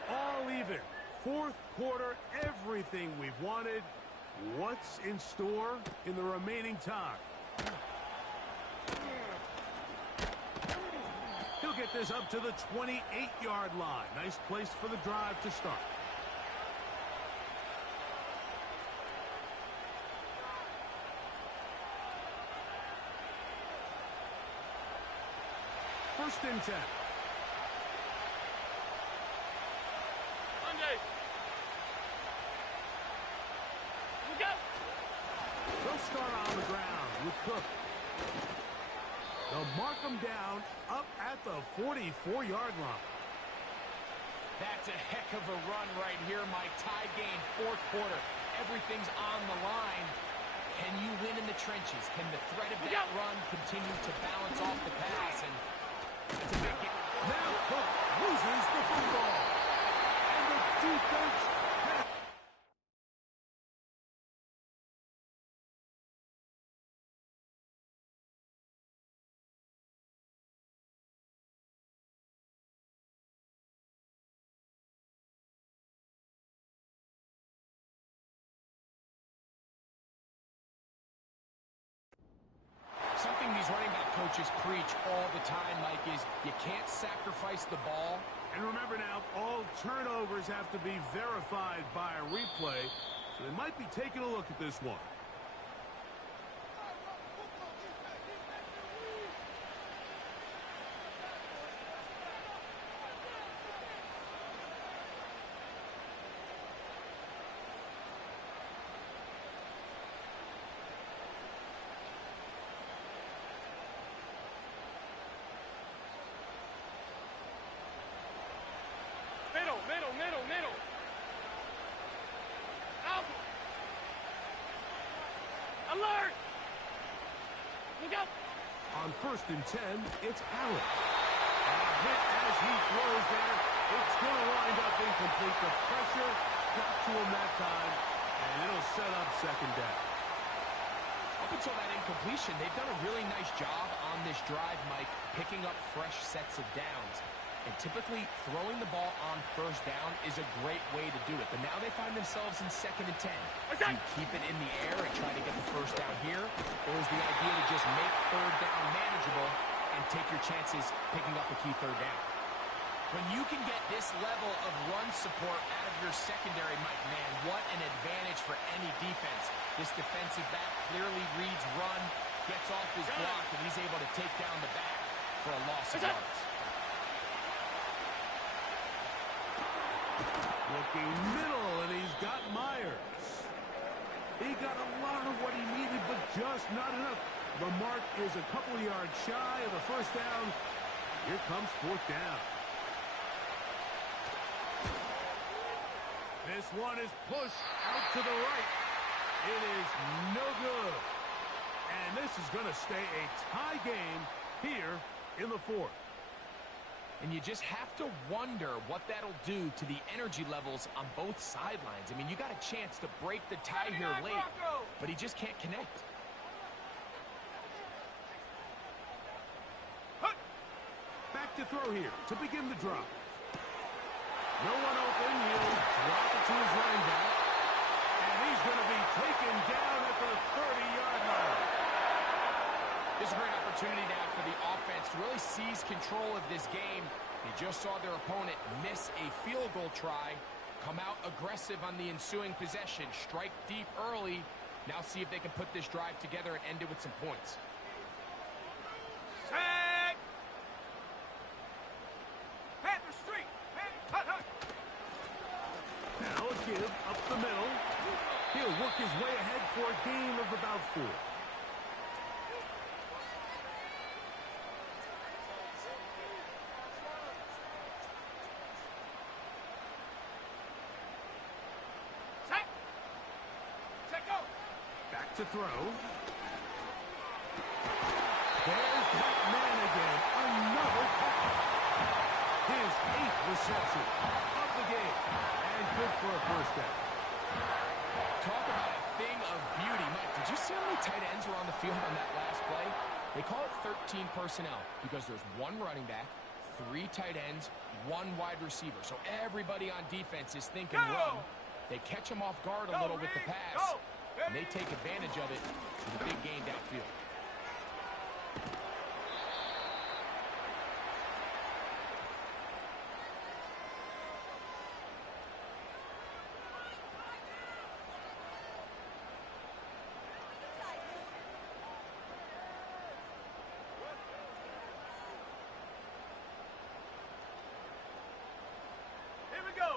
All even. 4th quarter, everything we've wanted. What's in store in the remaining time? He'll get this up to the 28-yard line. Nice place for the drive to start. First and 10. Monday. We go. They'll start on the ground with Cook. They'll mark him down up at the 44-yard line. That's a heck of a run right here, Mike. Tie game, 4th quarter. Everything's on the line. Can you win in the trenches? Can the threat of that run continue to balance off the pass? And it's a big game. Now Cook loses the football. And the defense has... Something these running back coaches preach all the time, Mike, is you can't sacrifice the ball. And remember now, all turnovers have to be verified by a replay, so they might be taking a look at this one. Middle. Alert! Look out! On 1st and 10, it's Allen. A hit as he throws there. It's going to wind up incomplete. The pressure got to him that time, and it'll set up 2nd down. Up until that incompletion, they've done a really nice job on this drive, Mike, picking up fresh sets of downs. And typically, throwing the ball on 1st down is a great way to do it. But now they find themselves in 2nd and 10. Do you keep it in the air and try to get the 1st down here? Or is the idea to just make 3rd down manageable and take your chances picking up a key 3rd down? When you can get this level of run support out of your secondary, Mike, man, what an advantage for any defense. This defensive back clearly reads run, gets off his block, and he's able to take down the back for a loss of yards. Looking middle, and he's got Myers. He got a lot of what he needed, but just not enough. The mark is a couple of yards shy of the 1st down. Here comes 4th down. This one is pushed out to the right. It is no good. And this is going to stay a tie game here in the 4th. And you just have to wonder what that'll do to the energy levels on both sidelines. I mean, you got a chance to break the tie here late, but he just can't connect. Back to throw here to begin the drop. No one open. He'll drop it to his running back. And he's going to be taken down at the 30-yard line. This is a great opportunity now for the offense to really seize control of this game. They just saw their opponent miss a field goal try, come out aggressive on the ensuing possession, strike deep early. Now see if they can put this drive together and end it with some points. Set! Panther Street! Hut, hut! Now a give up the middle. He'll work his way ahead for a gain of about 4. To throw. There's that man again. Another pass. His 8th reception of the game. And good for a 1st down. Talk about a thing of beauty. Mike, did you see how many tight ends were on the field on that last play? They call it 13 personnel because there's 1 running back, 3 tight ends, 1 wide receiver. So everybody on defense is thinking run. They catch him off guard a little with the pass. And they take advantage of it with a big gain downfield.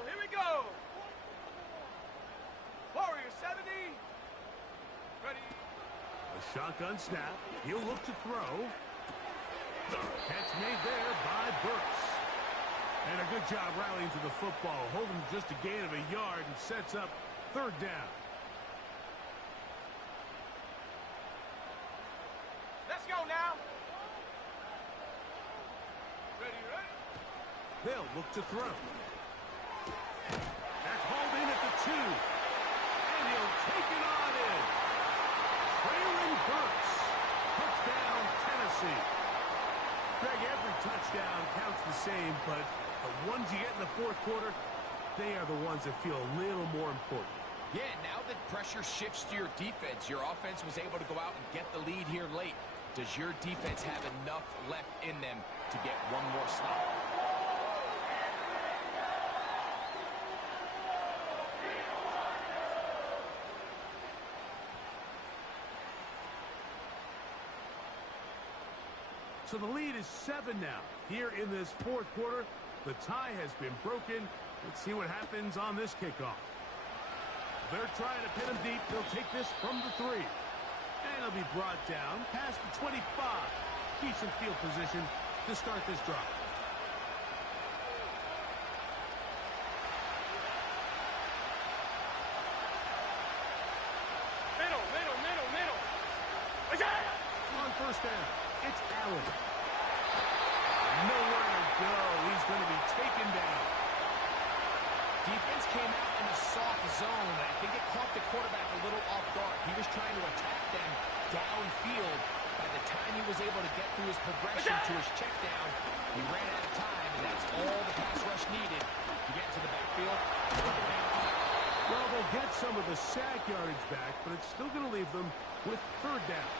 Here we go! Warrior 70. Ready. A shotgun snap. He'll look to throw. Catch made there by Burks. And a good job rallying to the football. Holding just a gain of a yard and sets up 3rd down. Let's go now. Ready, ready. They'll look to throw. That's hauled in at the 2. And he'll take it on in. Traylon Burks. Touchdown, Tennessee. Greg, every touchdown counts the same, but the ones you get in the 4th quarter, they are the ones that feel a little more important. Yeah, now that pressure shifts to your defense, your offense was able to go out and get the lead here late. Does your defense have enough left in them to get one more stop? So the lead is 7 now. Here in this 4th quarter, the tie has been broken. Let's see what happens on this kickoff. They're trying to pin him deep. They'll take this from the 3. And he'll be brought down past the 25. Decent field position to start this drive. Middle, middle, middle, middle. first down. It's Allen. Nowhere to go. He's going to be taken down. Defense came out in a soft zone. I think it caught the quarterback a little off guard. He was trying to attack them downfield. By the time he was able to get through his progression to his check down, he ran out of time, and that's all the pass rush needed to get to the backfield. Well, they'll get some of the sack yardage back, but it's still going to leave them with third down.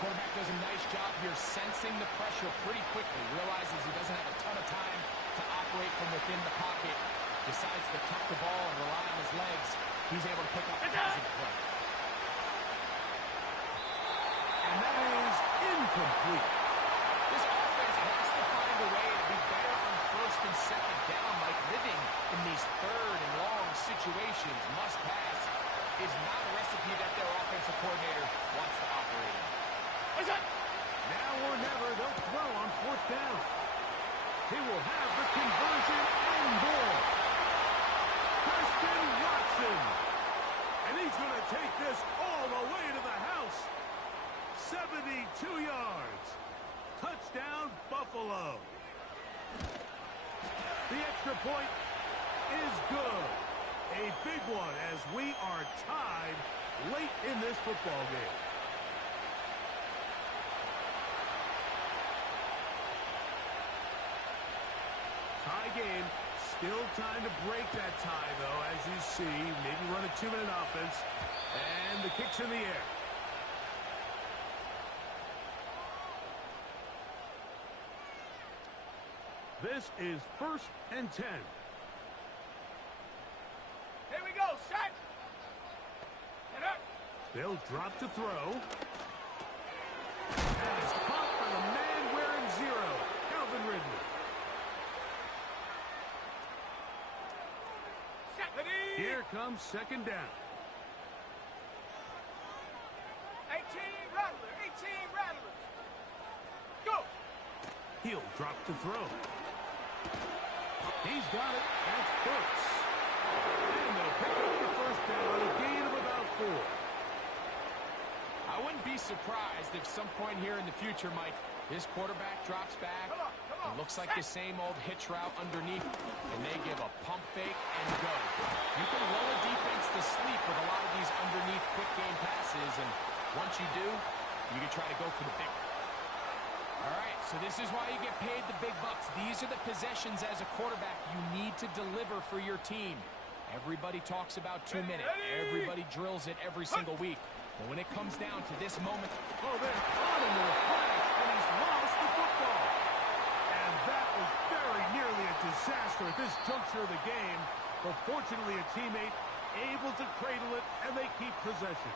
Quarterback does a nice job here sensing the pressure pretty quickly, realizes he doesn't have a ton of time to operate from within the pocket, decides to tuck the ball and rely on his legs. He's able to pick up a positive play. And that is incomplete. This offense has to find a way to be better on first and second down, like living in these third and long situations. Must pass is not a recipe that their offensive coordinator wants to operate in. Now or never, they'll throw on fourth down. He will have the conversion and more. Christian Watson. And he's going to take this all the way to the house. 72 yards. Touchdown, Buffalo. The extra point is good. A big one as we are tied late in this football game. Tie game. Still time to break that tie, though, as you see. Maybe run a 2-minute offense. And the kick's in the air. This is 1st and 10. Here we go, set. Get up. They'll drop to throw. And it's caught by the man wearing 0, Calvin Ridley. Here comes second down. 18 Rattler, 18 Rattlers. Go. He'll drop to throw. He's got it. That's Burks. And they'll pick up the first down, a gain of about 4. I wouldn't be surprised if some point here in the future, Mike, this quarterback drops back. It looks like the same old hitch route underneath, and they give a pump fake and go. You can lull a defense to sleep with a lot of these underneath quick game passes, and once you do, you can try to go for the big one. All right, so this is why you get paid the big bucks. These are the possessions as a quarterback you need to deliver for your team. Everybody talks about 2 minutes. Everybody drills it every single week. But when it comes down to this moment... Oh, they're caught him with a flash, and he's lost the football. And that was very nearly a disaster at this juncture of the game. But fortunately, a teammate able to cradle it, and they keep possession.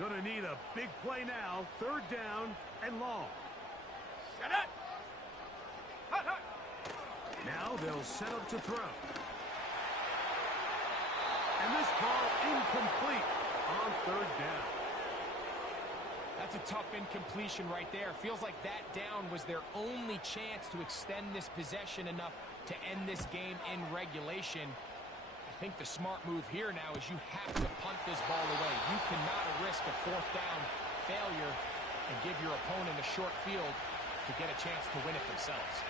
Gonna need a big play now. Third down and long. Shut up. Hut, hut. Now they'll set up to throw. And this ball incomplete on third down. That's a tough incompletion right there. Feels like that down was their only chance to extend this possession enough to end this game in regulation. I think the smart move here now is you have to punt this ball away. You cannot risk a fourth down failure and give your opponent a short field to get a chance to win it themselves.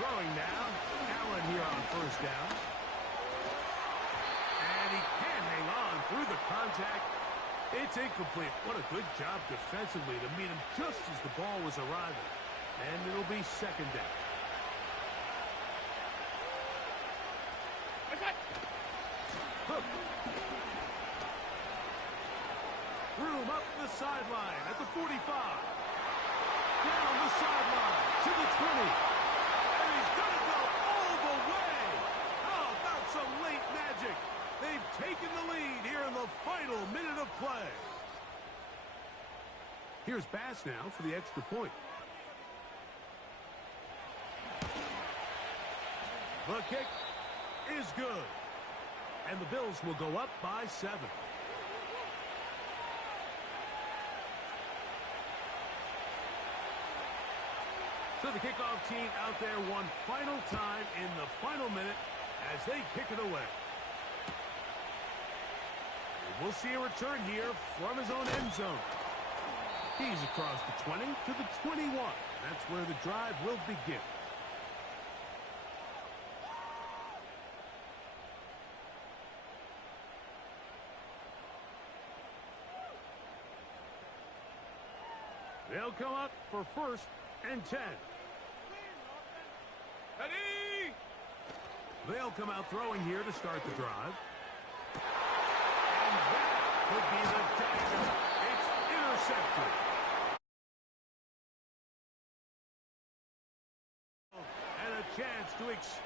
Throwing now. Allen here on first down. And he can't hang on through the contact. It's incomplete. What a good job defensively to meet him just as the ball was arriving. And it'll be second down. Hook. Room up the sideline at the 45. Down the sideline to the 20. He's going to go all the way. How about some late magic? They've taken the lead here in the final minute of play. Here's Bass now for the extra point. The kick is good. And the Bills will go up by 7. So the kickoff team out there one final time in the final minute as they kick it away. And we'll see a return here from his own end zone. He's across the 20 to the 21. That's where the drive will begin. They'll come up for 1st and 10. Ready? They'll come out throwing here to start the drive. And that could be the dagger. It's intercepted. And a chance to extend.